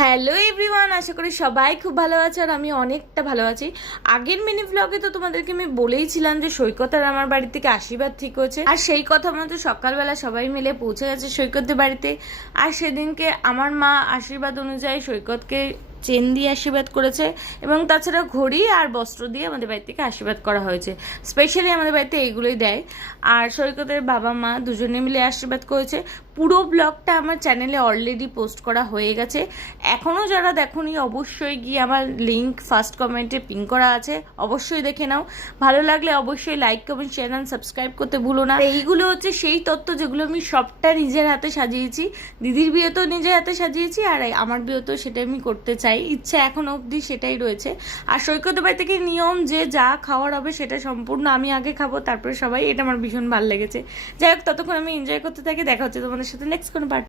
Hello everyone, আশা করি সবাই খুব ভালো আছে আর আমি অনেকটা ভালো আছি। আগের মিনি ব্লগে তো তোমাদেরকে আমি বলেইছিলাম যে সৈকত আর আমার বাড়ি থেকে আশীর্বাদ ঠিক হয়েছে, আর সেই কথা মতো সকালবেলা সবাই মিলে পৌঁছে গেছে সৈকতের বাড়িতে। আর সেদিনকে আমার মা আশীর্বাদ অনুযায়ী সৈকতকে চেন দিয়ে আশীর্বাদ করেছে এবং তাছাড়া ঘড়ি আর বস্ত্র দিয়ে আমাদের বাড়ি থেকে আশীর্বাদ করা হয়েছে। স্পেশালি আমাদের বাড়িতে এইগুলোই দেয়। আর সৈকতের বাবা মা দুজনে মিলে আশীর্বাদ করেছে। পুরো ব্লগটা আমার চ্যানেলে অলরেডি পোস্ট করা হয়ে গেছে। এখনও যারা দেখোনি অবশ্যই গিয়ে আমার লিঙ্ক ফার্স্ট কমেন্টে পিন করা আছে, অবশ্যই দেখে নাও। ভালো লাগলে অবশ্যই like comment share and subscribe করতে ভুলো না। এইগুলো হচ্ছে সেই তথ্য যেগুলো আমি সবটা নিজের হাতে সাজিয়েছি। দিদির বিয়ে তো নিজের হাতে সাজিয়েছি, আর আমার বিয়ে তো সেটাই আমি করতে চাই, ইচ্ছা এখনো অবধি সেটাই রয়েছে। আর সৈকতের বাড়ি থেকে নিয়ম যে যা খাওয়ার হবে সেটা সম্পূর্ণ আমি আগে খাবো, তারপরে সবাই। এটা আমার ভীষণ ভালো লেগেছে। যাই হোক, ততক্ষণ আমি এনজয় করতে থাকি। দেখা হচ্ছে তোমাদের সাথে নেক্সট কোনো পার্ট।